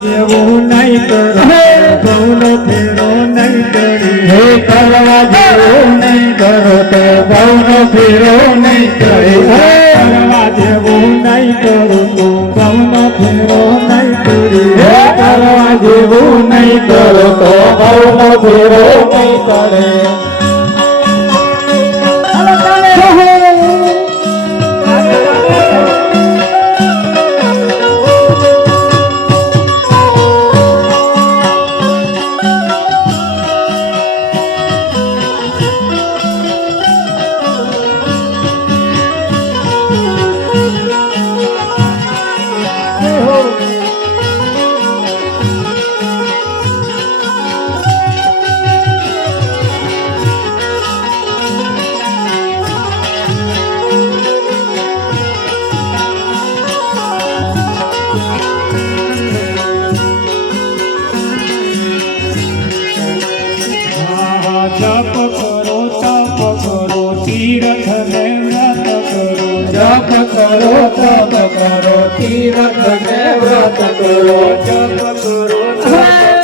જેવું નહીં કરો ભવનો ફેરો નહીં કરી હે કરવા જેવું નહીં કરો તો ભવનો ફેરો નહીં કરી કરવા જેવું નહીં કરું તો ભવનો ફેરો નહીં કરી હે કરવા જેવું નહીં કરો તો ભવનો ફેરો નહીં કરે જપ કરો તપ કરો તીર્થ ને વ્રત કરો જપ કરો તપ કરો તીર્થ ને વ્રત કરો જપ કરો તપ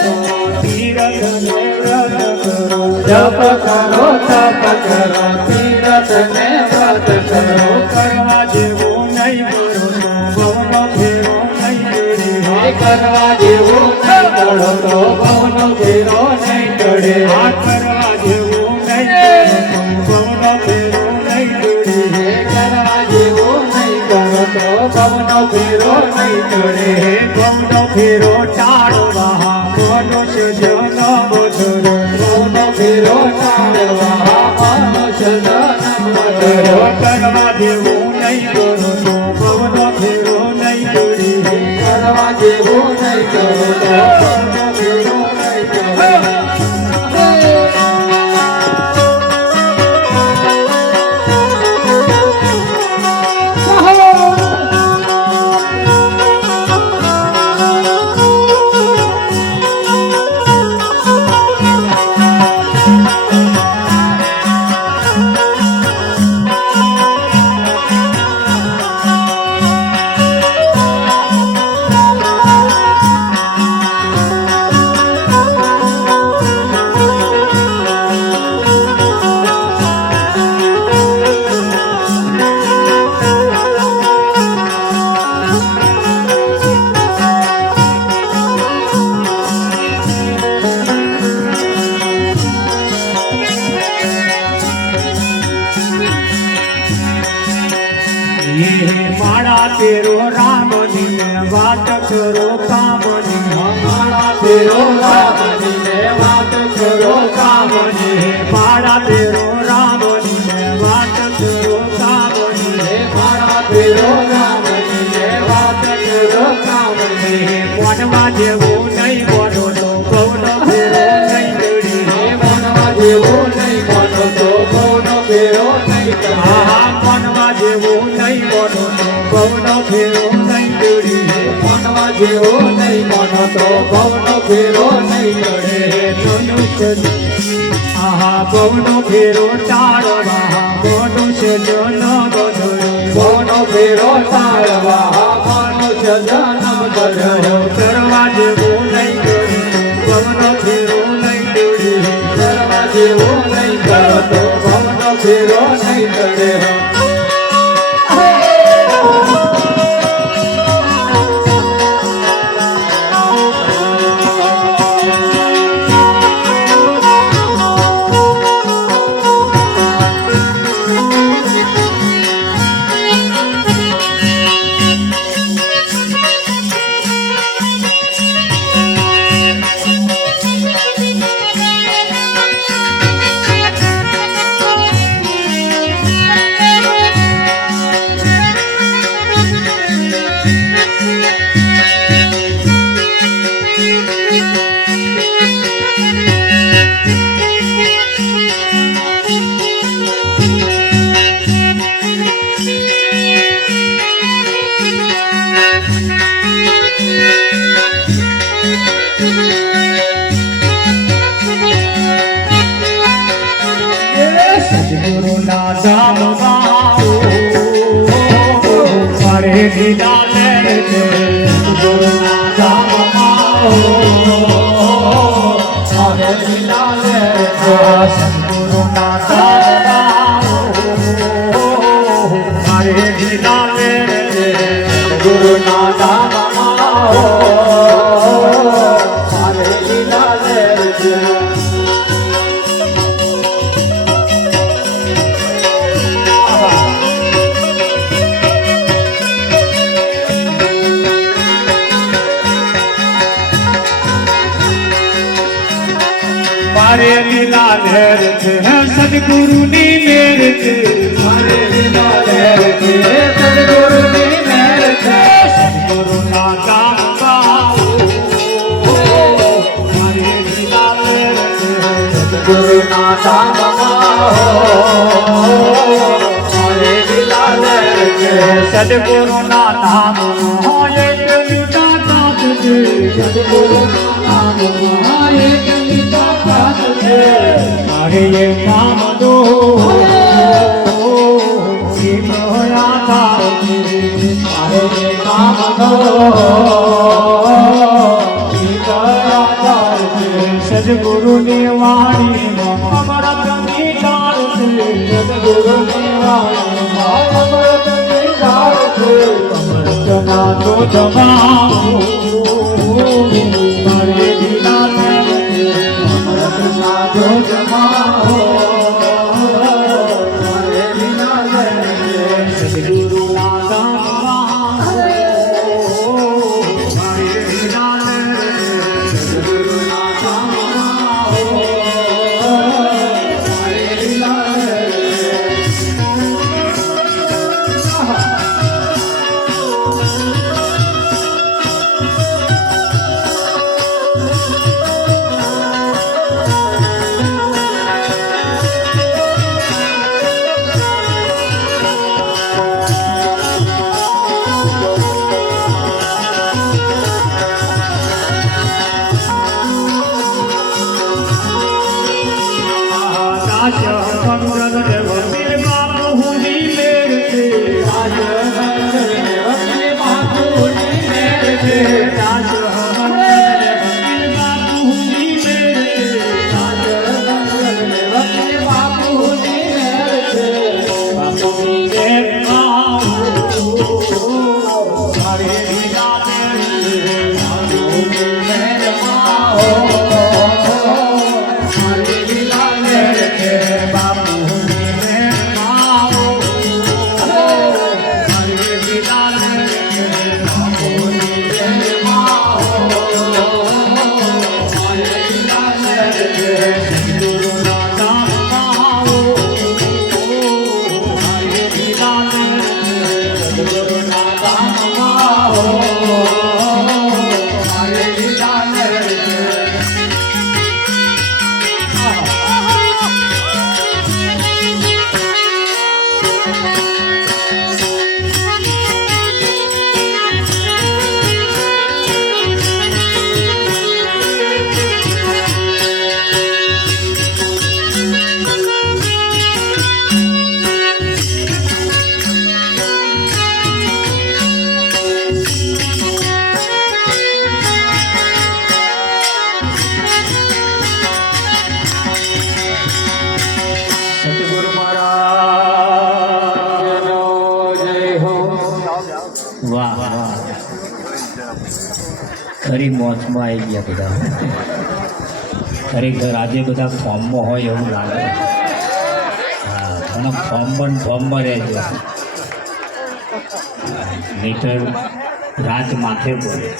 કરો તીર્થ ને વ્રત કરો જપ કરો તપ કરો તીર્થ ને વ્રત કરો કરવા જેવું નહીં કરો તો ભવનો ફેરો નહીં કરી કરવા જેવું નહીં કરો તો ભવનો ફેરો નહીં ચડે કરવા જેવું નહીં કરો તો ભવનો ફેરો નહીં કરી કરવા જેવું નહીં કરો તો ભવનો ફેરો નહીં ચડે ભવનો ફેરો ટાળવા મનુષ્ય જન બધરો ભવનો ફેરો ટાળવા મનુષ્ય જન્મ ધરો કરવા જેવું નહીં કરો તો ભવનો ફેરો નહીં કરી કરવા જેવું નહીં કરો તો ભવનો ફેરો નહીં ચડે માળા તેરો રામની ને વાત કરો કામની માળા તેરો રામની ને વાત કરો કામની માળા તેરો રામની ને વાત કરો કામની માળા તેરો રામની ને વાત કરો કામની મનમાં જેવું નહીં બોલો તો ભવનો ફેરો નહીં કરી મનમાં જેવું નહીં માનો તો ભવનો ફેરો નહીં કરે મનમાં જેવું નહીં બોલો તો ભવનો ફેરો નહીં કરી મનમાં જેવું નહીં માનો તો ભવનો ફેરો નહીં કરે મનુષ્ય ભવનો ફેરો ટાળવા મનુષ્ય જન બધરો ભવનો ફેરો ટાળવા મનુષ્ય જન્મ ધર્યો કરવા જેવું નહીં કર્યું ભવનો ફેરો નહીં દોડી કરવા જેવું નહીં કરો તો ભવનો ફેરો નહીં ચડે મારે લીલા લે સદગુરુના ધામમાં મારે લીલા લે ગુરુના ધામમાં મારે લીલા લે મારે લીલા લહેર છે સદગુરુની મેર છે મારે લીલા લહેર છે સદગુરુની મેર છે સદગુરુના ધામમાં મારે લીલા લહેર છે સદગુરુના ધામમાં મારે લીલા લહેર છે સદગુરુના ધામમાં એક લીલા દાસ છે સદગુરુના ધામમાં એક મારે એ કામ દો મારે એ કામ દો સદગુરુની વાણીમાં અમૃત નિધાર છે સદગુરુની વાણીમાં અમૃત નિધાર છે અમૃતના તો જમાવો મારે લીલા જો જમાઓ મારે લીલા લે સદગુરુના ધામમાં મારે લીલા લે સદગુરુના ધામમાં મારે લીલા લે ખરી મોજમાં આવી ગયા બધા ખરેખર આજે બધા ફોર્મમાં હોય એવું લાગે હા પણ ફોર્મમાં રહેજો નહીતર રાત માથે પડે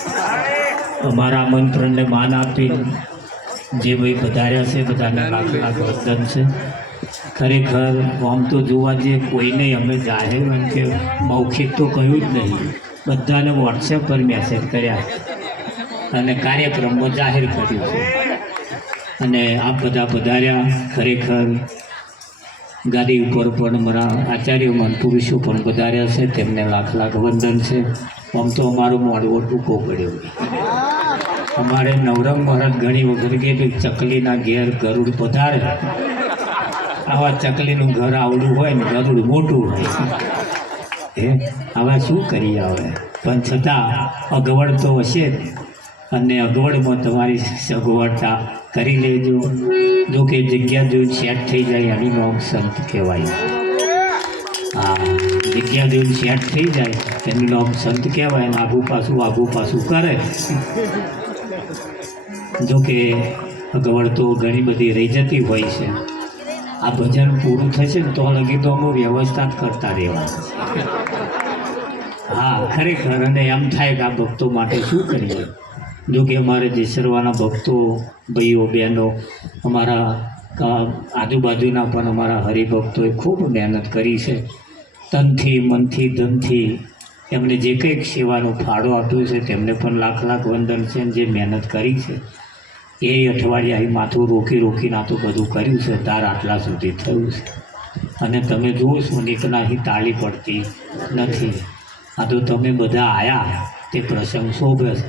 અમારા આમંત્રણને માન આપી જે ભાઈ પધાર્યા છે બધાને લાખ લાખ વંદન છે ખરેખર આમ તો જોવા જઈએ કોઈને અમે જાહેર એમ કે મૌખિક તો કહ્યું જ નહીં બધાને વોટ્સએપ પર મેસેજ કર્યા અને કાર્યક્રમમાં જાહેર કર્યું છે અને આપ બધા પધાર્યા ખરેખર ગાદી ઉપર પણ મારા આચાર્ય મનપુરુષો પણ પધાર્યા છે તેમને લાખ લાખ વંદન છે આમ તો અમારો મોડવો ટૂંકો પડ્યો અમારે નવરંગ મહારાજ ઘણી વખત કે ચકલીના ઘેર ગરુડ પધારે આવા ચકલીનું ઘર આવડું હોય ને ગરુડ મોટું હોય હવે શું કરીએ હવે પણ છતાં અગવડ તો હશે જ અને અગવડમાં તમારી સગવડતા કરી લેજો. જો કે જગ્યા જોઈને સેટ થઈ જાય એનું નામ સંત કહેવાય. હા, જગ્યા જોઈને સેટ થઈ જાય એનું નામ સંત કહેવાય. અને આગું પાછું કરે. જો કે અગવડ તો ઘણી બધી રહી જતી હોય છે. આ ભજન પૂરું થશે ને તો લગી તો અમુક વ્યવસ્થા જ કરતા રહેવાનું. હા, ખરેખર. અને એમ થાય કે આ ભક્તો માટે શું કરીએ. જો કે અમારે જેસરવાના ભક્તો, ભાઈઓ, બહેનો, અમારા આજુબાજુના પણ અમારા હરિભક્તોએ ખૂબ મહેનત કરી છે. તનથી, મનથી, ધનથી એમને જે કંઈક સેવાનો ફાળો આપ્યો છે તેમને પણ લાખ લાખ વંદન છે. જે મહેનત કરી છે એ અઠવાડિયા અહીં માથું રોકીને આ તો બધું કર્યું છે તાર આટલા સુધી થયું છે. અને તમે જુઓ છો એકના અહીં તાળી પડતી નથી. આ તો તમે બધા આવ્યા તે પ્રસંગ શોભે છે.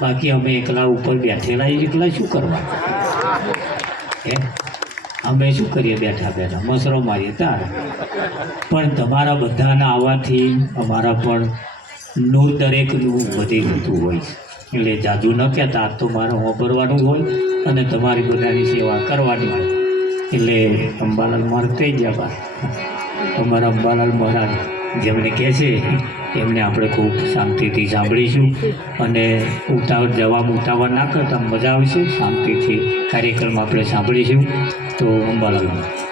બાકી અમે એકલા ઉપર બેઠેલા એકલા શું કરવા? અમે શું કરીએ બેઠા મસરો મારીએ તાર. પણ તમારા બધાના આવવાથી અમારા પણ નૂર દરેકનું વધી જતું હોય છે. એટલે જાજુ ન કહેતા, આજ તો મારે વાપરવાનું હોય અને તમારી બધાની સેવા કરવાની હોય. એટલે અંબાલાલ મહારાજ કહી ગયા. અમારા અંબાલાલ મહારાજ જેમને કહે છે એમને આપણે ખૂબ શાંતિથી સાંભળીશું. અને ઉતાવળ ના કરતા મજા આવશે. શાંતિથી કાર્યક્રમ આપણે સાંભળીશું. તો અંબાલાલ મહારાજ.